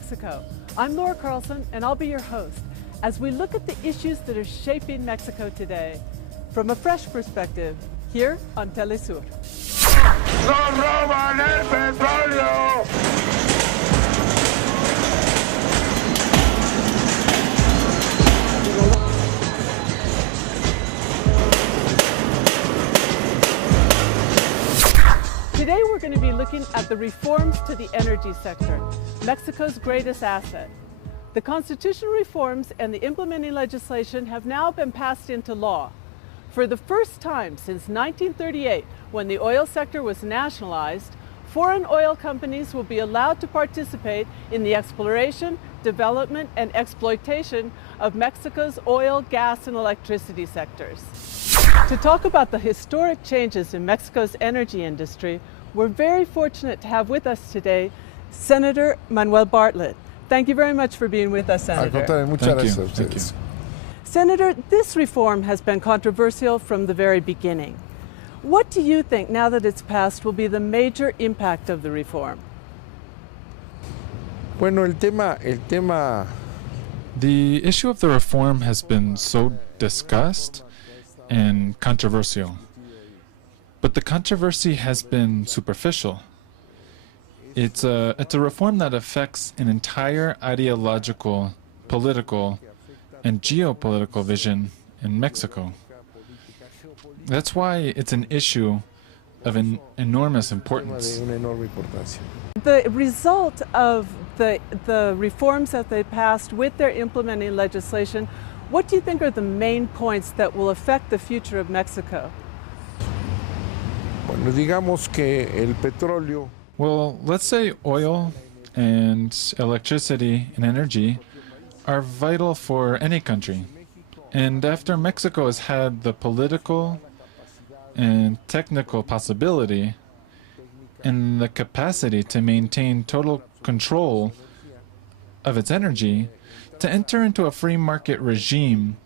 Mexico. I'm Laura Carlsen, and I'll be your host as we look at the issues that are shaping Mexico today from a fresh perspective here on teleSur. ¡Nos roban el petróleo! Today we're going to be looking at the reforms to the energy sector, Mexico's greatest asset. The constitutional reforms and the implementing legislation have now been passed into law. For the first time since 1938, when the oil sector was nationalized, foreign oil companies will be allowed to participate in the exploration, development, and exploitation of Mexico's oil, gas, and electricity sectors. To talk about the historic changes in Mexico's energy industry, we're very fortunate to have with us today Senator Manuel Bartlett. Thank you very much for being with us, Senator. Muchas gracias a ustedes. Senator, this reform has been controversial from the very beginning. What do you think, now that it's passed, will be the major impact of the reform? Bueno, The issue of the reform has been so discussed and controversial. But the controversy has been superficial. It's a reform that affects an entire ideological, political, and geopolitical vision in Mexico. That's why it's an issue of an enormous importance. The result of the reforms that they passed with their implementing legislation, what do you think are the main points that will affect the future of Mexico? Bueno, digamos que el petróleo. Well, let's say oil and electricity and energy are vital for any country. And after Mexico has had the political and technical possibility and the capacity to maintain total control of its energy, to enter into a free market regime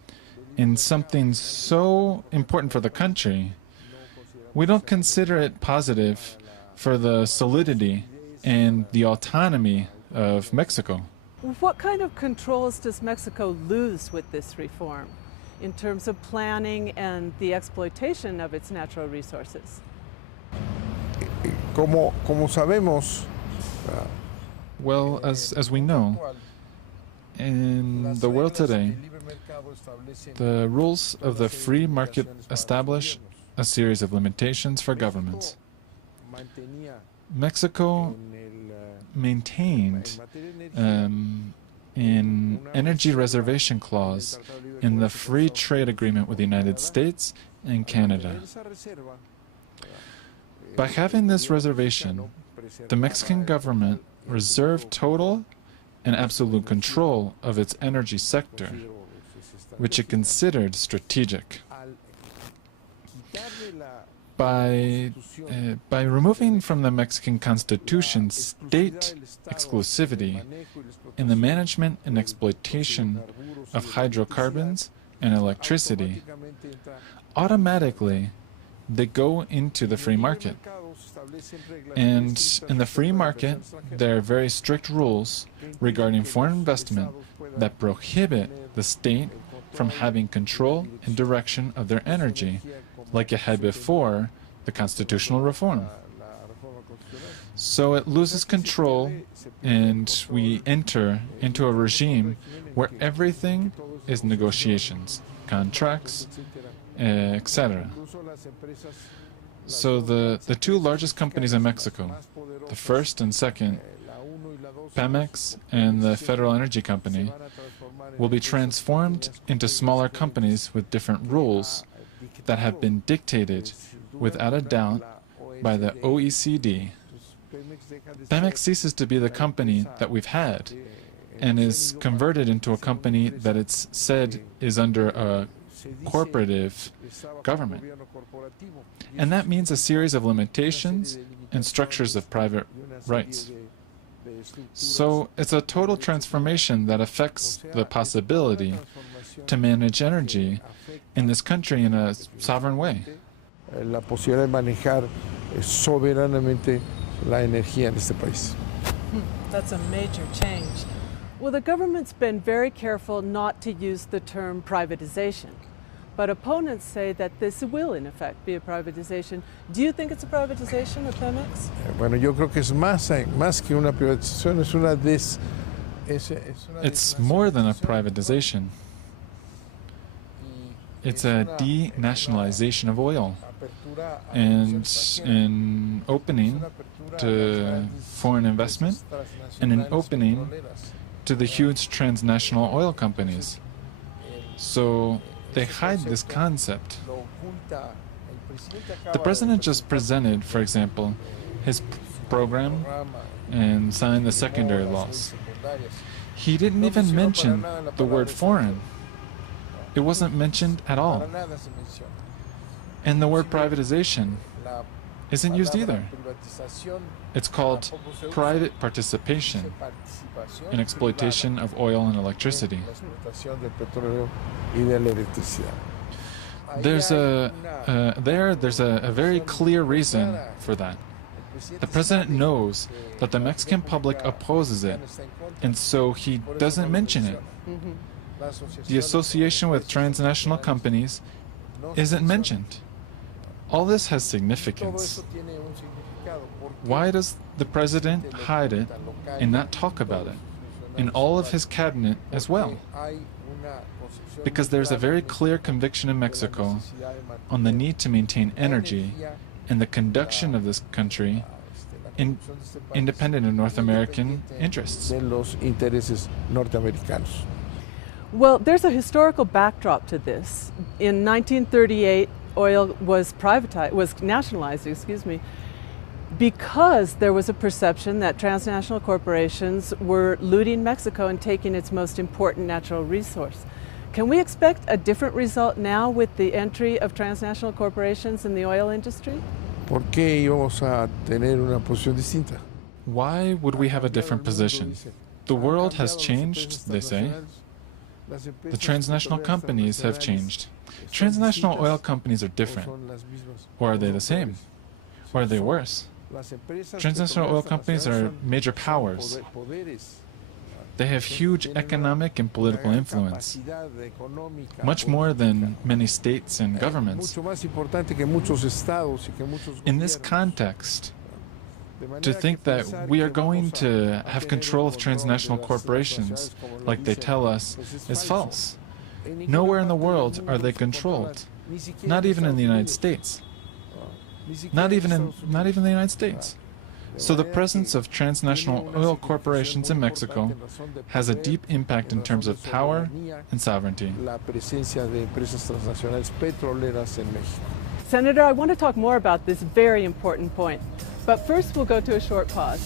in something so important for the country, we don't consider it positive for the solidity and the autonomy of Mexico. What kind of controls does Mexico lose with this reform in terms of planning and the exploitation of its natural resources? Como sabemos, Well, as we know, in the world today, the rules of the free market establish a series of limitations for governments. Mexico maintained an energy reservation clause in the free trade agreement with the United States and Canada. By having this reservation, the Mexican government reserved total and absolute control of its energy sector, which it considered strategic. By removing from the Mexican Constitution state exclusivity in the management and exploitation of hydrocarbons and electricity, automatically they go into the free market. And in the free market, there are very strict rules regarding foreign investment that prohibit the state from having control and direction of their energy, like it had before the constitutional reform. So it loses control, and we enter into a regime where everything is negotiations, contracts, etc. So the two largest companies in Mexico, the first and second, Pemex and the Federal Energy Company, will be transformed into smaller companies with different rules that have been dictated, without a doubt, by the OECD. Pemex ceases to be the company that we've had and is converted into a company that it's said is under a corporative government. And that means a series of limitations and structures of private rights. So it's a total transformation that affects the possibility to manage energy in this country in a sovereign way. La posibilidad de manejar soberanamente la energía en este país. That's a major change. Well, the government's been very careful not to use the term privatization, but opponents say that this will, in effect, be a privatization. Do you think it's a privatization of Pemex? Bueno, yo creo que es más que una privatización, es una It's more than a privatization. It's a denationalization of oil and an opening to foreign investment and an opening to the huge transnational oil companies. So they hide this concept. The president just presented, for example, his program and signed the secondary laws. He didn't even mention the word foreign. It wasn't mentioned at all. And the word privatization isn't used either. It's called private participation in exploitation of oil and electricity. There's a very clear reason for that. The president knows that the Mexican public opposes it, and so he doesn't mention it. The association with transnational companies isn't mentioned. All this has significance. Why does the president hide it and not talk about it? And all of his cabinet as well? Because there's a very clear conviction in Mexico on the need to maintain energy and the conduction of this country independent of North American interests. Well, there's a historical backdrop to this. In 1938, oil was nationalized, because there was a perception that transnational corporations were looting Mexico and taking its most important natural resource. Can we expect a different result now with the entry of transnational corporations in the oil industry? ¿Por qué íbamos a tener una posición distinta? Why would we have a different position? The world has changed, they say. The transnational companies have changed. Transnational oil companies are different. Or are they the same? Or are they worse? Transnational oil companies are major powers. They have huge economic and political influence, much more than many states and governments. In this context, to think that we are going to have control of transnational corporations, like they tell us, is false. Nowhere in the world are they controlled, not even in the United States. Not even the United States. So the presence of transnational oil corporations in Mexico has a deep impact in terms of power and sovereignty. Senator, I want to talk more about this very important point. But first we'll go to a short pause.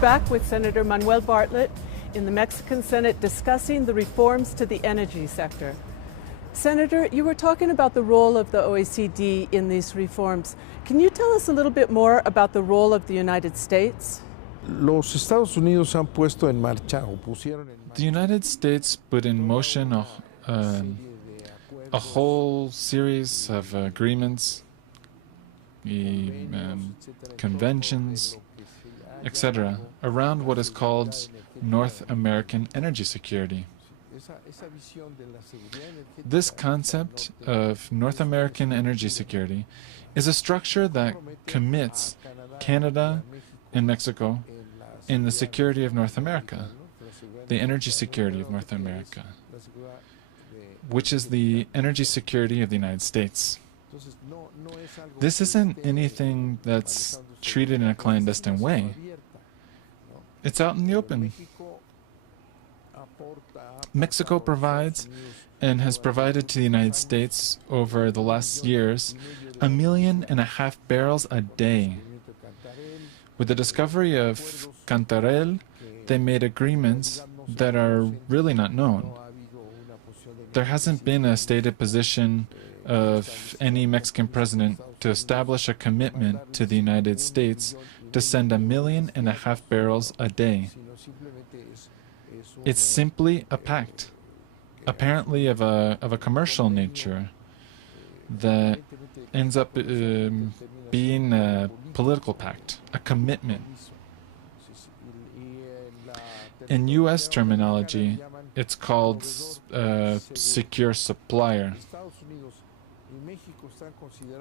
Back with Senator Manuel Bartlett in the Mexican Senate discussing the reforms to the energy sector. Senator, you were talking about the role of the OECD in these reforms. Can you tell us a little bit more about the role of the United States? Los Estados Unidos han puesto en marcha o pusieron en marcha. The United States put in motion a whole series of agreements, conventions, etc., around what is called North American energy security. This concept of North American energy security is a structure that commits Canada and Mexico in the security of North America, the energy security of North America, which is the energy security of the United States. This isn't anything that's treated in a clandestine way. It's out in the open. Mexico provides and has provided to the United States over the last years 1.5 million barrels a day. With the discovery of Cantarell, they made agreements that are really not known. There hasn't been a stated position of any Mexican president to establish a commitment to the United States to send 1.5 million barrels a day. It's simply a pact, apparently of a commercial nature, that ends up being a political pact, a commitment. In U.S. terminology, it's called secure supplier.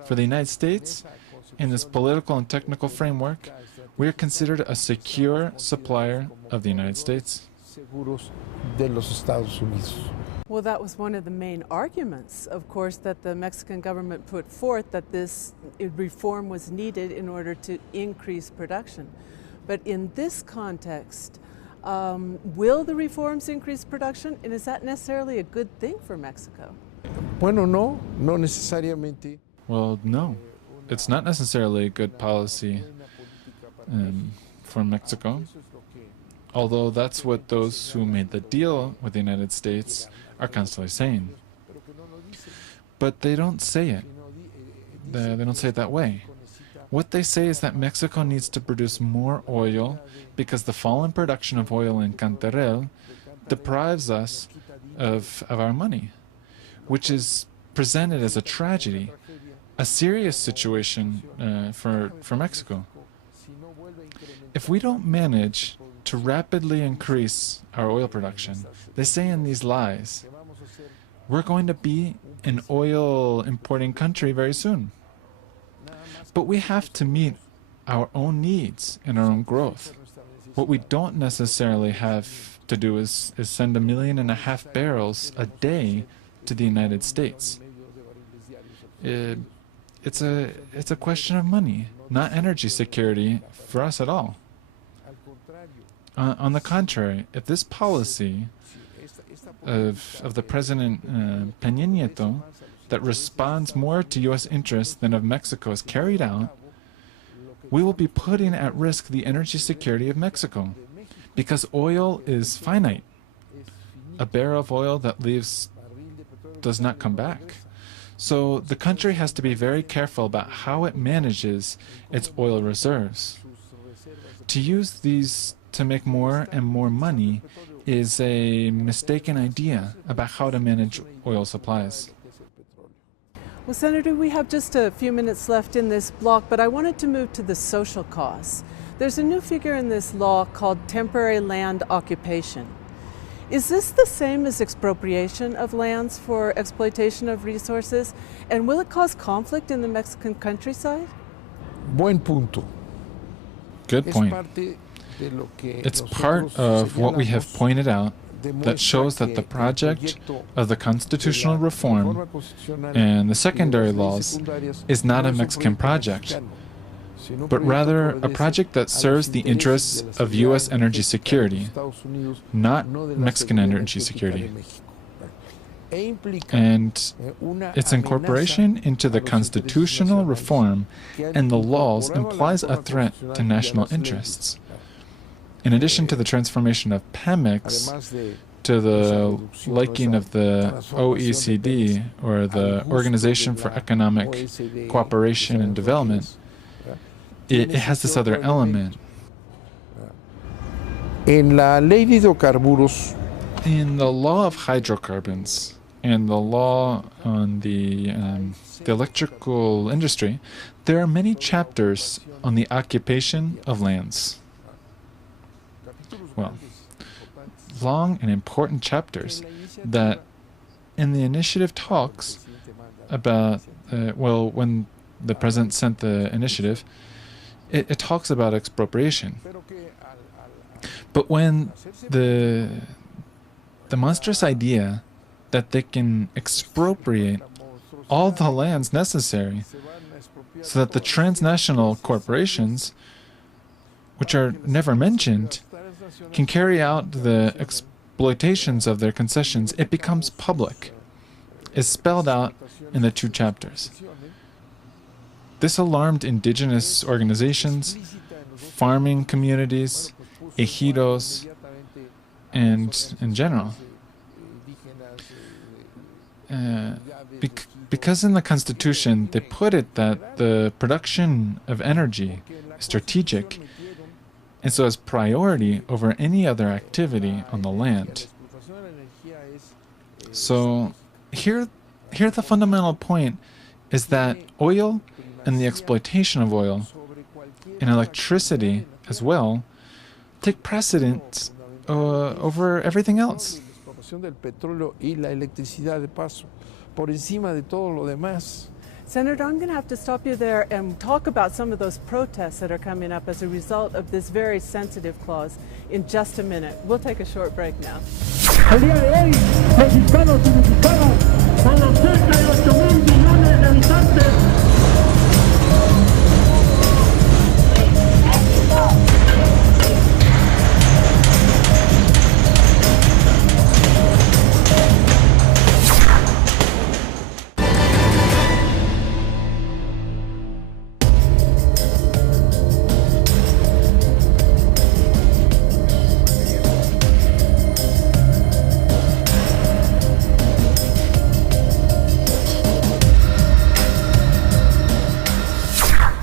For the United States, in this political and technical framework, we are considered a secure supplier of the United States. Well, that was one of the main arguments, of course, that the Mexican government put forth, that this reform was needed in order to increase production. But in this context, will the reforms increase production, and is that necessarily a good thing for Mexico? Bueno, no necesariamente. Well, no. It's not necessarily a good policy for Mexico, although that's what those who made the deal with the United States are constantly saying. But they don't say it. They don't say it that way. What they say is that Mexico needs to produce more oil because the fall in production of oil in Cantarell deprives us of our money, which is presented as a tragedy, a serious situation for Mexico. If we don't manage to rapidly increase our oil production, they say in these lies, we're going to be an oil importing country very soon. But we have to meet our own needs and our own growth. What we don't necessarily have to do is send 1.5 million barrels a day to the United States. It's a question of money, not energy security for us at all. On the contrary, if this policy of the President Peña Nieto that responds more to U.S. interests than of Mexico is carried out, we will be putting at risk the energy security of Mexico, because oil is finite. A barrel of oil that leaves does not come back. So the country has to be very careful about how it manages its oil reserves. To use these to make more and more money is a mistaken idea about how to manage oil supplies. Well, Senator, we have just a few minutes left in this block, but I wanted to move to the social costs. There's a new figure in this law called temporary land occupation. Is this the same as expropriation of lands for exploitation of resources? And will it cause conflict in the Mexican countryside? Buen punto. Good point. It's part of what we have pointed out that shows that the project of the constitutional reform and the secondary laws is not a Mexican project, but rather a project that serves the interests of U.S. energy security, not Mexican energy security. And its incorporation into the constitutional reform and the laws implies a threat to national interests. In addition to the transformation of Pemex to the liking of the OECD, or the Organization for Economic Cooperation and Development, it has this other element. En la ley de hidrocarburos, In the law of hydrocarbons and the law on the electrical industry, there are many chapters on the occupation of lands. Well, long and important chapters that in the initiative talks about, when the president sent the initiative, it talks about expropriation. But when the monstrous idea that they can expropriate all the lands necessary so that the transnational corporations, which are never mentioned, can carry out the exploitations of their concessions, it becomes public. is spelled out in the 2 chapters. This alarmed indigenous organizations, farming communities, ejidos, and in general. Because in the Constitution they put it that the production of energy is strategic, and so as priority over any other activity on the land. So here the fundamental point is that oil and the exploitation of oil and electricity as well take precedence over everything else. Senator, I'm going to have to stop you there and talk about some of those protests that are coming up as a result of this very sensitive clause in just a minute. We'll take a short break now. El día de hoy, mexicanos y mexicanas, con los cerca de 8,000 millones de habitantes.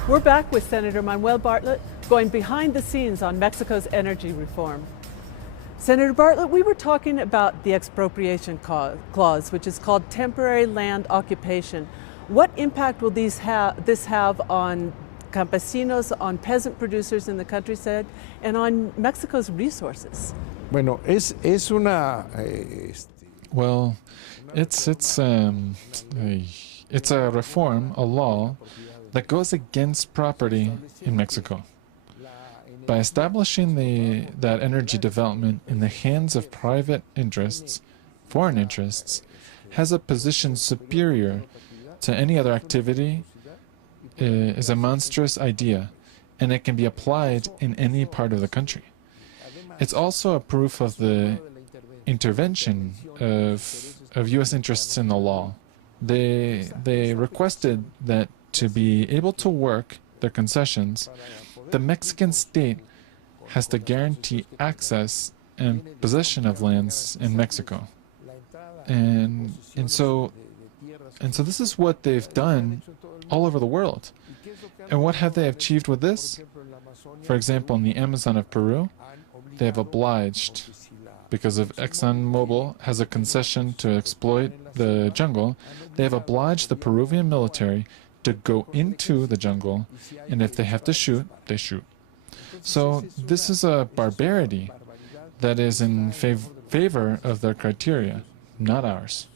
We're back with Senator Manuel Bartlett going behind the scenes on Mexico's energy reform. Senator Bartlett, we were talking about the expropriation clause, which is called temporary land occupation. What impact will this have on campesinos, on peasant producers in the countryside, and on Mexico's resources? Bueno, es una... Well, it's a reform, a law, that goes against property in Mexico. By establishing that energy development in the hands of private interests, foreign interests, has a position superior to any other activity, is a monstrous idea, and it can be applied in any part of the country. It's also a proof of the intervention of U.S. interests in the law. They requested that to be able to work their concessions, the Mexican state has to guarantee access and possession of lands in Mexico. And so this is what they've done all over the world. And what have they achieved with this? For example, in the Amazon of Peru, they have obliged, because of ExxonMobil has a concession to exploit the jungle, they have obliged the Peruvian military to go into the jungle, and if they have to shoot, they shoot. So this is a barbarity that is in favor of their criteria, not ours.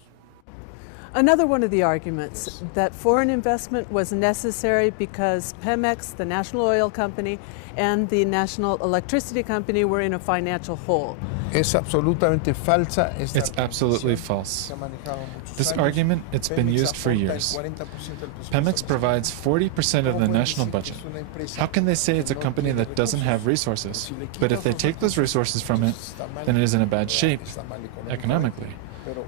Another one of the arguments that foreign investment was necessary because Pemex, the national oil company, and the national electricity company were in a financial hole. Es absolutamente falsa. It's absolutely false. This argument, it's been used for years. Pemex provides 40% of the national budget. How can they say it's a company that doesn't have resources? But if they take those resources from it, then it is in a bad shape economically.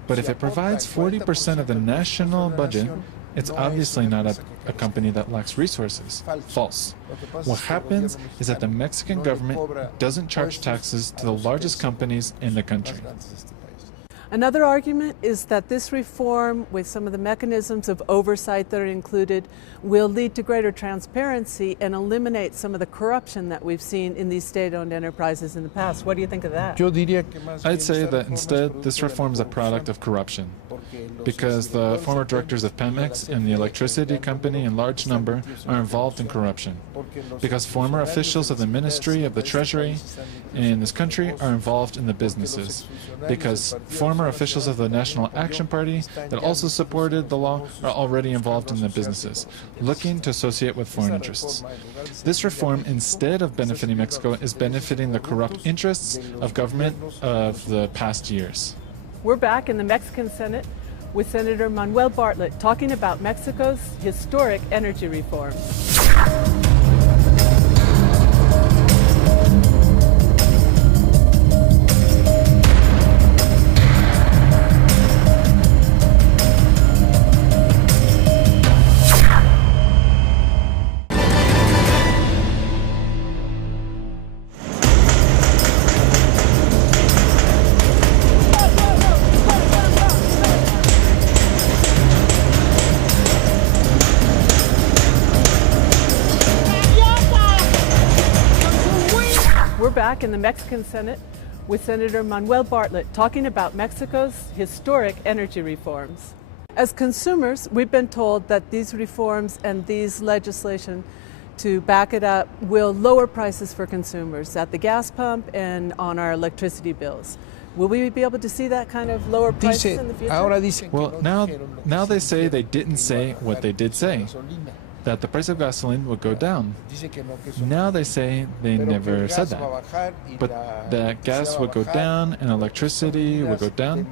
But if it provides 40% of the national budget, it's obviously not a company that lacks resources. False. What happens is that the Mexican government doesn't charge taxes to the largest companies in the country. Another argument is that this reform, with some of the mechanisms of oversight that are included, will lead to greater transparency and eliminate some of the corruption that we've seen in these state-owned enterprises in the past. What do you think of that? I'd say that instead this reform is a product of corruption, because the former directors of Pemex and the electricity company in large number are involved in corruption, because former officials of the Ministry of the Treasury in this country are involved in the businesses, because former officials of the National Action Party that also supported the law are already involved in the businesses, looking to associate with foreign interests. This reform, instead of benefiting Mexico, is benefiting the corrupt interests of government of the past years. We're back in the Mexican Senate with Senator Manuel Bartlett talking about Mexico's historic energy reform. back in the Mexican Senate with Senator Manuel Bartlett talking about Mexico's historic energy reforms. As consumers, we've been told that these reforms and these legislation to back it up will lower prices for consumers at the gas pump and on our electricity bills. Will we be able to see that kind of lower prices in the future? Well, now they say they didn't say what they did say, that the price of gasoline would go down. Now they say they never said that, but that gas would go down and electricity would go down.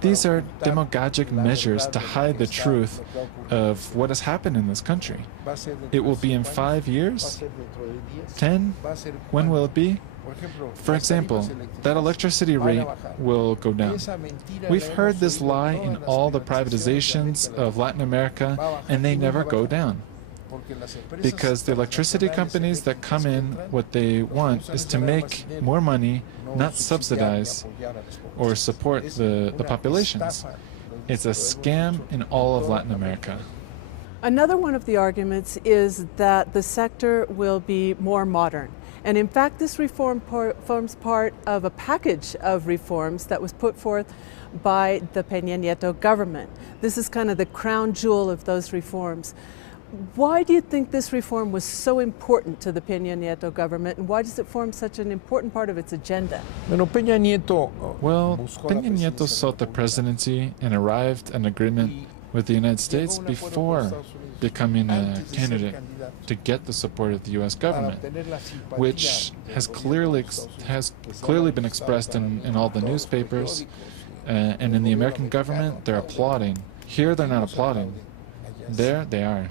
These are demagogic measures to hide the truth of what has happened in this country. It will be in 5 years? 10? When will it be? For example, that electricity rate will go down. We've heard this lie in all the privatizations of Latin America, and they never go down. Because the electricity companies that come in, what they want is to make more money, not subsidize or support the populations. It's a scam in all of Latin America. Another one of the arguments is that the sector will be more modern. And in fact, this reform forms part of a package of reforms that was put forth by the Peña Nieto government. This is kind of the crown jewel of those reforms. Why do you think this reform was so important to the Peña Nieto government, and why does it form such an important part of its agenda? Well, Peña Nieto sought the presidency and arrived at an agreement with the United States before becoming a candidate to get the support of the U.S. government, which has clearly been expressed in all the newspapers, and in the American government, they're applauding. Here, they're not applauding. There, they are.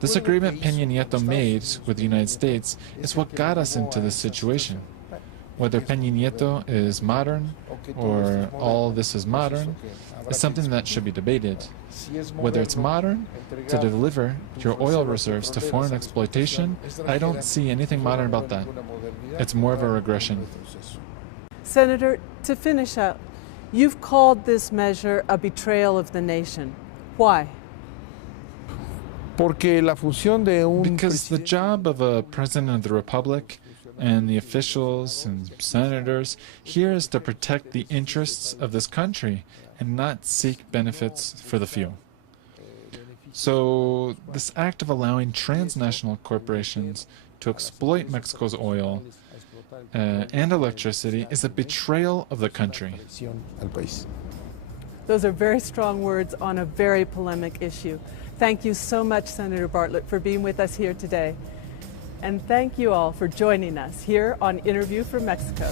This agreement Peña Nieto made with the United States is what got us into this situation. Whether Peña Nieto is modern or all this is modern is something that should be debated. Whether it's modern to deliver your oil reserves to foreign exploitation, I don't see anything modern about that. It's more of a regression. Senator, to finish up, you've called this measure a betrayal of the nation. Why? Because the job of a president of the republic and the officials and senators here is to protect the interests of this country and not seek benefits for the few. So this act of allowing transnational corporations to exploit Mexico's oil and electricity is a betrayal of the country. Those are very strong words on a very polemic issue. Thank you so much, Senator Bartlett, for being with us here today. And thank you all for joining us here on Interview from Mexico.